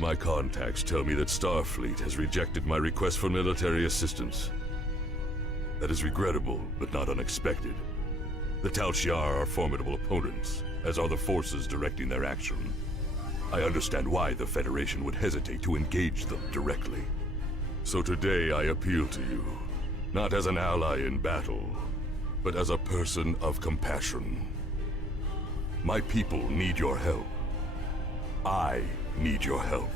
My contacts tell me that Starfleet has rejected my request for military assistance. That is regrettable, but not unexpected. The Tal Shiar are formidable opponents, as are the forces directing their action. I understand why the Federation would hesitate to engage them directly. So today I appeal to you, not as an ally in battle, but as a person of compassion. My people need your help. I need your help.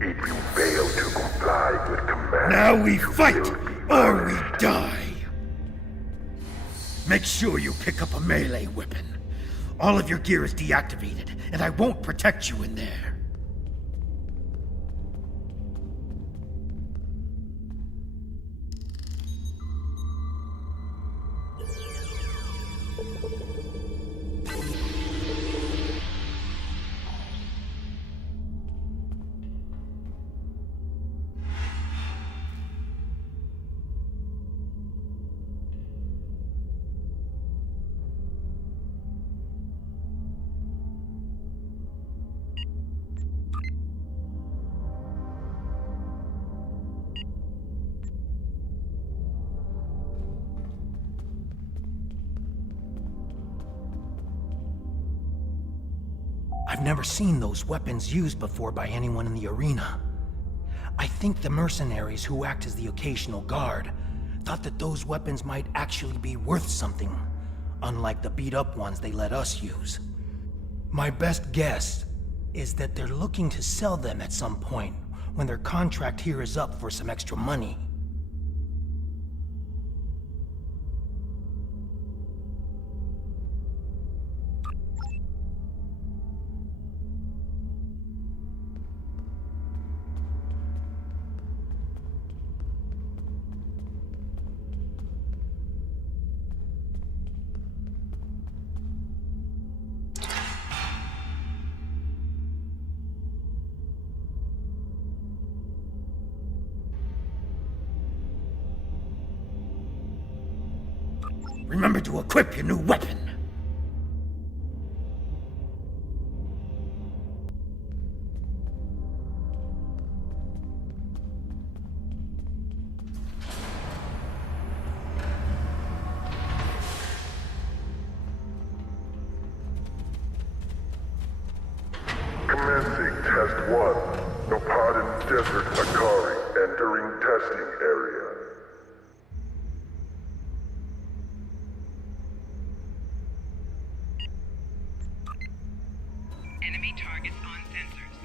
If you fail to comply with commands, Now we you fight, will be or we punished. die. Make sure you pick up a melee weapon. All of your gear is deactivated, and I won't protect you in there. I've never seen those weapons used before by anyone in the arena. I think the mercenaries who act as the occasional guard thought that those weapons might actually be worth something, unlike the beat-up ones they let us use. My best guess is that they're looking to sell them at some point when their contract here is up for some extra money. Remember to equip your new weapon. Commencing Test 1. No pod in Desert Akari entering testing area. Enemy targets on sensors.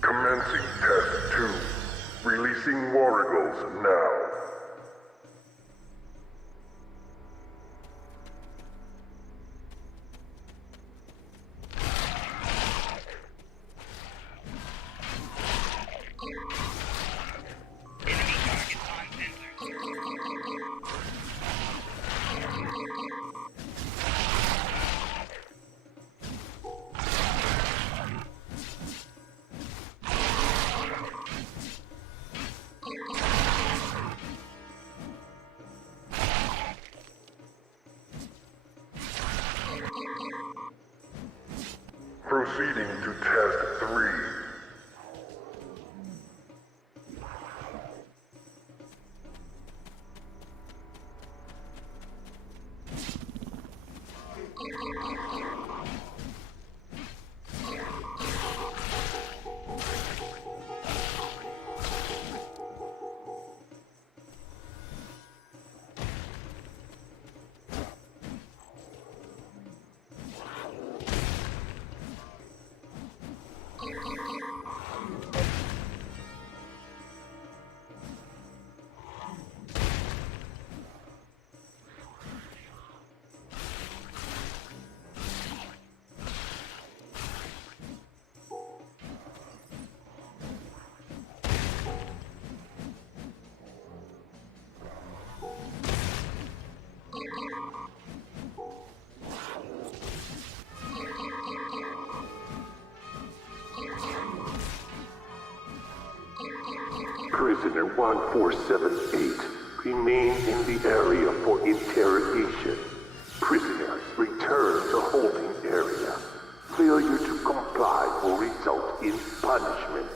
Commencing Test 2. Releasing War Eagles now. Enemy targets on sensors. Proceeding to Test 3. Prisoner 1478, remain in the area for interrogation. Prisoners, return to holding area. Failure to comply will result in punishment.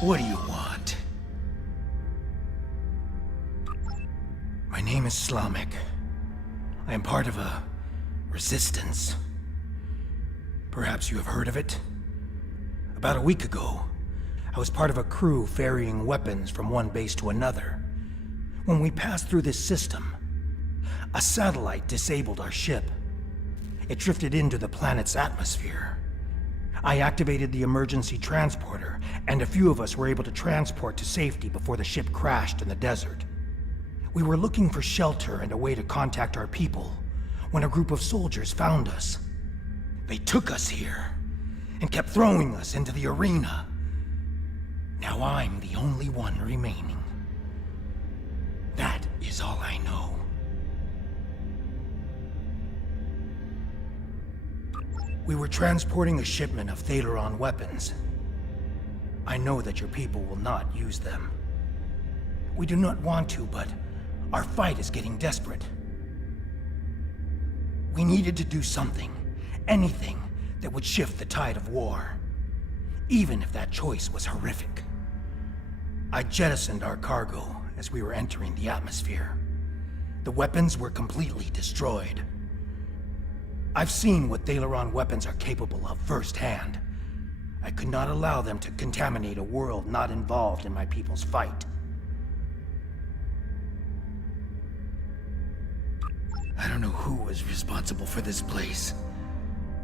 What do you want? My name is Slamek. I am part of a resistance. Perhaps you have heard of it? About a week ago, I was part of a crew ferrying weapons from one base to another. When we passed through this system, a satellite disabled our ship. It drifted into the planet's atmosphere. I activated the emergency transporter, and a few of us were able to transport to safety before the ship crashed in the desert. We were looking for shelter and a way to contact our people when a group of soldiers found us. They took us here and kept throwing us into the arena. Now I'm the only one remaining. is all I know. We were transporting a shipment of Thaleron weapons. I know that your people will not use them. We do not want to, but our fight is getting desperate. We needed to do something, anything, that would shift the tide of war. Even if that choice was horrific. I jettisoned our cargo as we were entering the atmosphere. The weapons were completely destroyed. I've seen what Thaleron weapons are capable of firsthand. I could not allow them to contaminate a world not involved in my people's fight. I don't know who was responsible for this place.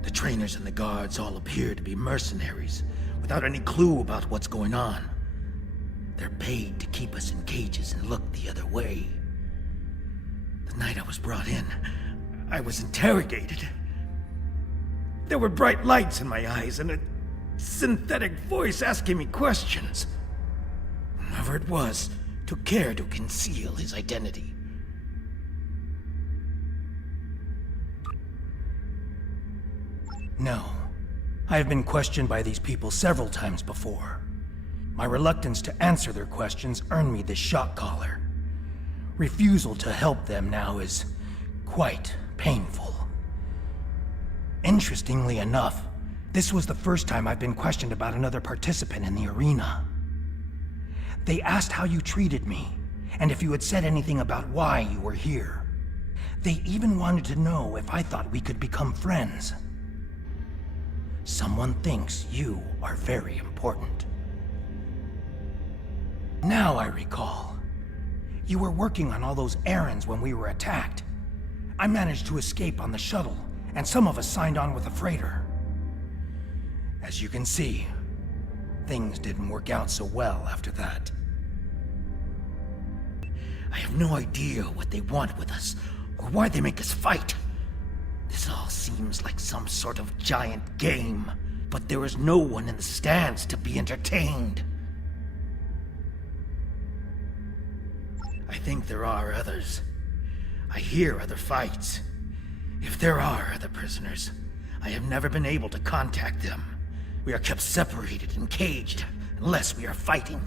The trainers and the guards all appear to be mercenaries, without any clue about what's going on. They're paid to keep us in cages and look the other way. The night I was brought in, I was interrogated. There were bright lights in my eyes and a synthetic voice asking me questions. Whoever it was took care to conceal his identity. No. I have been questioned by these people several times before. My reluctance to answer their questions earned me this shock collar. Refusal to help them now is quite painful. Interestingly enough, this was the first time I've been questioned about another participant in the arena. They asked how you treated me, and if you had said anything about why you were here. They even wanted to know if I thought we could become friends. Someone thinks you are very important. Now I recall. You were working on all those errands when we were attacked. I managed to escape on the shuttle, and some of us signed on with a freighter. As you can see, things didn't work out so well after that. I have no idea what they want with us, or why they make us fight. This all seems like some sort of giant game, but there is no one in the stands to be entertained. I think there are others. I hear other fights. If there are other prisoners, I have never been able to contact them. We are kept separated and caged unless we are fighting.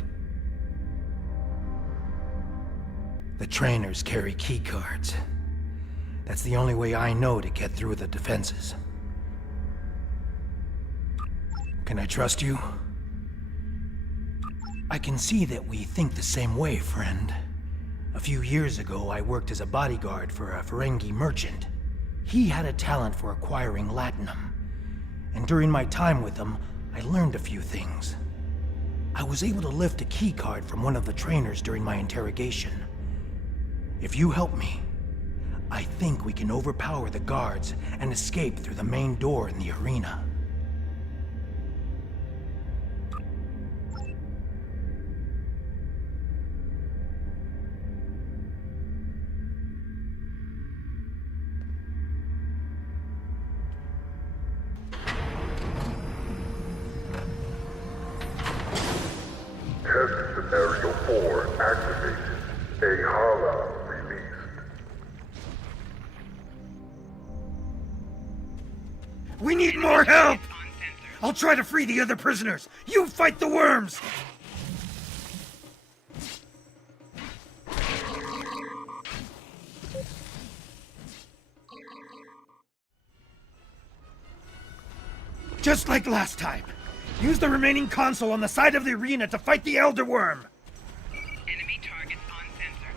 The trainers carry key cards. That's the only way I know to get through the defenses. Can I trust you? I can see that we think the same way, friend. A few years ago, I worked as a bodyguard for a Ferengi merchant. He had a talent for acquiring latinum, and during my time with him, I learned a few things. I was able to lift a key card from one of the trainers during my interrogation. If you help me, I think we can overpower the guards and escape through the main door in the arena. Test Scenario 4 activated. A Hala released. We need more help! On sensors. I'll try to free the other prisoners. You fight the worms! Just like last time. Use the remaining console on the side of the arena to fight the Elder Worm. Enemy targets on sensors.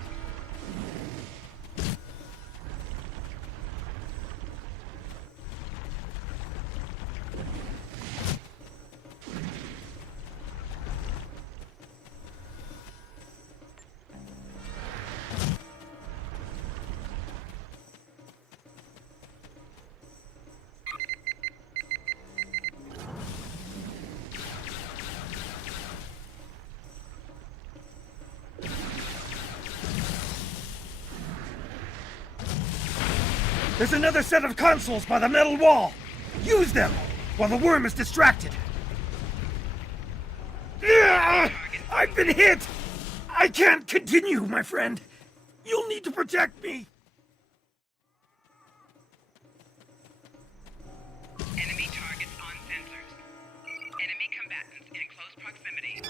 There's another set of consoles by the metal wall. Use them while the worm is distracted. I've been hit! I can't continue, my friend. You'll need to protect me! Enemy targets on sensors. Enemy combatants in close proximity.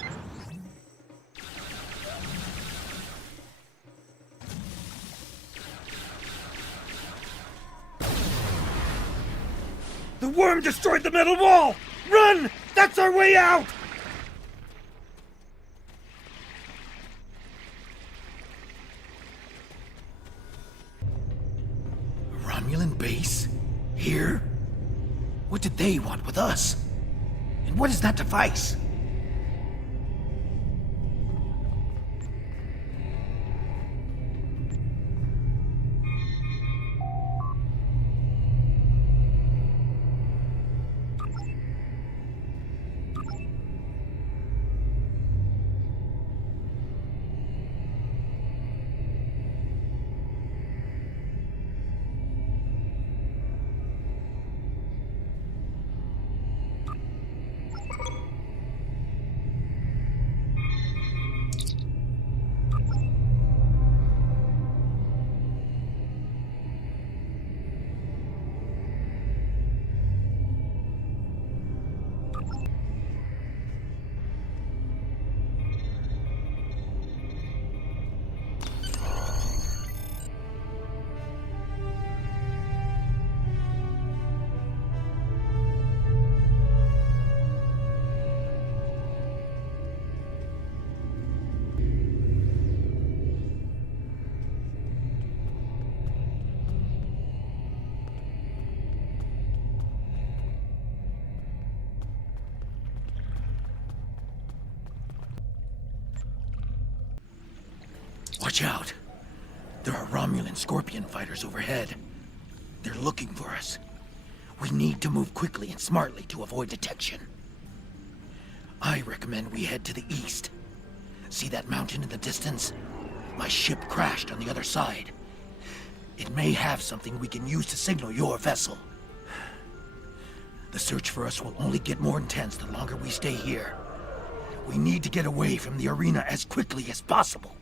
The worm destroyed the metal wall! Run! That's our way out! A Romulan base? Here? What did they want with us? And what is that device? Watch out. There are Romulan Scorpion fighters overhead. They're looking for us. We need to move quickly and smartly to avoid detection. I recommend we head to the east. See that mountain in the distance? My ship crashed on the other side. It may have something we can use to signal your vessel. The search for us will only get more intense the longer we stay here. We need to get away from the arena as quickly as possible.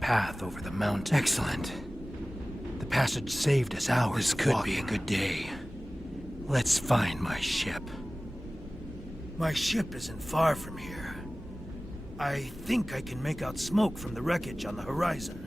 Path over the mountain. Excellent. The passage saved us hours. This could be a good day. Let's find my ship. My ship isn't far from here. I think I can make out smoke from the wreckage on the horizon.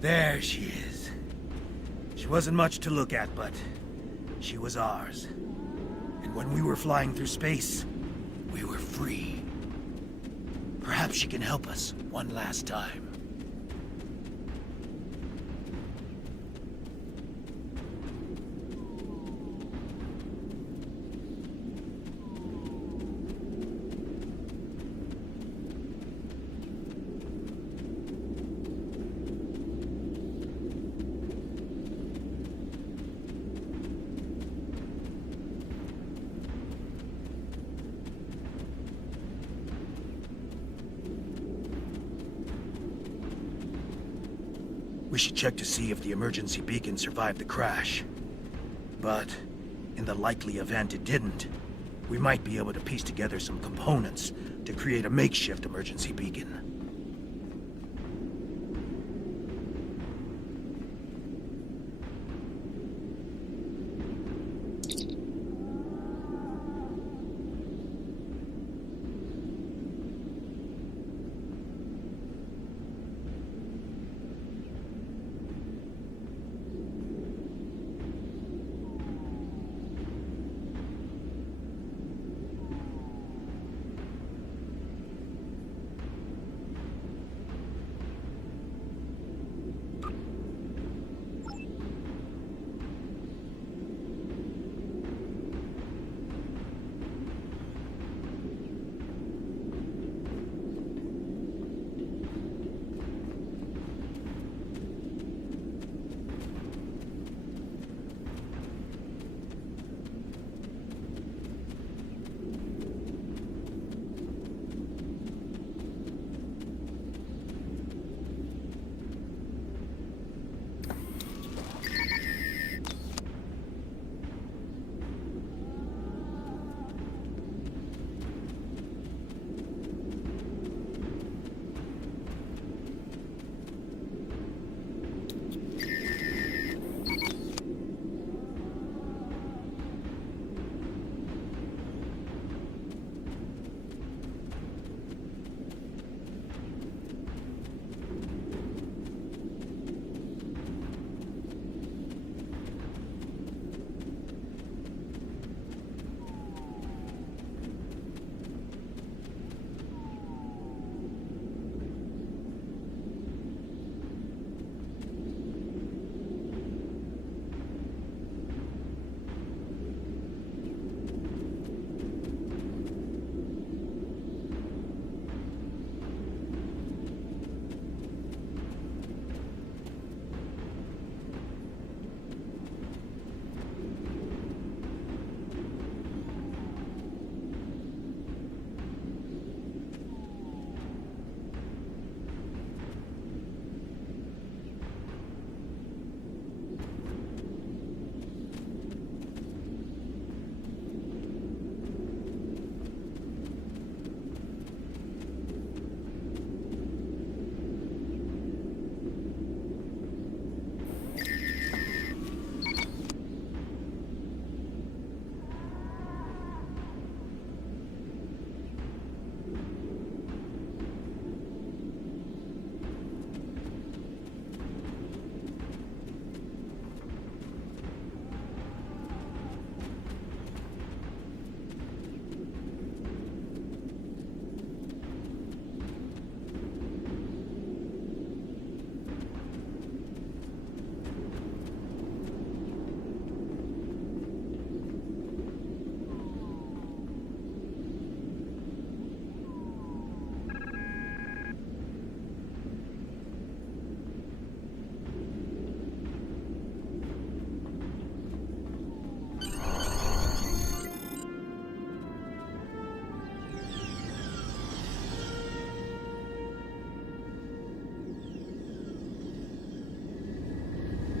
There she is. She wasn't much to look at, but she was ours. And when we were flying through space, we were free. Perhaps she can help us one last time. We should check to see if the emergency beacon survived the crash. But, in the likely event it didn't, we might be able to piece together some components to create a makeshift emergency beacon.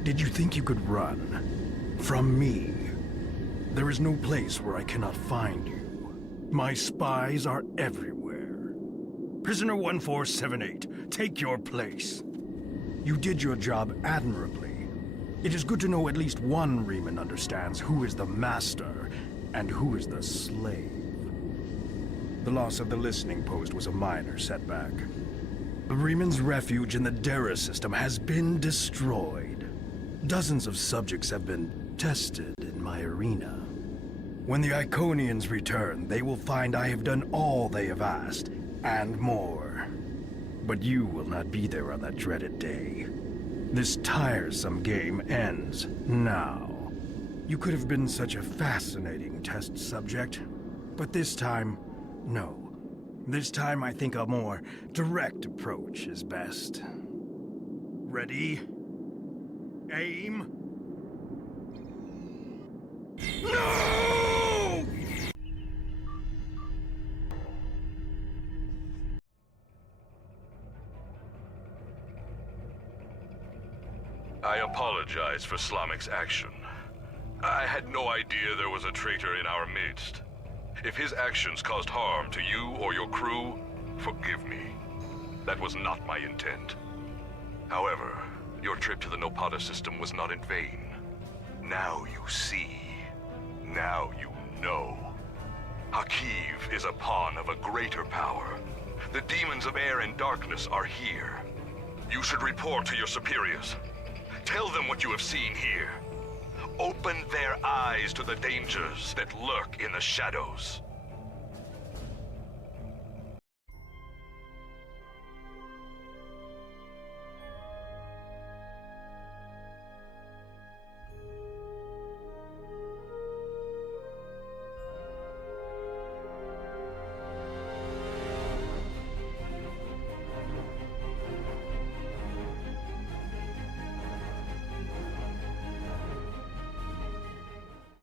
Did you think you could run? From me? There is no place where I cannot find you. My spies are everywhere. Prisoner 1478, take your place. You did your job admirably. It is good to know at least one Riemann understands who is the master and who is the slave. The loss of the listening post was a minor setback. The Riemann's refuge in the Dera system has been destroyed. Dozens of subjects have been tested in my arena. When the Iconians return, they will find I have done all they have asked, and more. But you will not be there on that dreaded day. This tiresome game ends now. You could have been such a fascinating test subject, but this time, no. This time I think a more direct approach is best. Ready? Aim? No! I apologize for Slamic's action. I had no idea there was a traitor in our midst. If his actions caused harm to you or your crew, forgive me. That was not my intent. However, your trip to the Nopata system was not in vain. Now you see. Now you know. Hakiv is a pawn of a greater power. The demons of air and darkness are here. You should report to your superiors. Tell them what you have seen here. Open their eyes to the dangers that lurk in the shadows.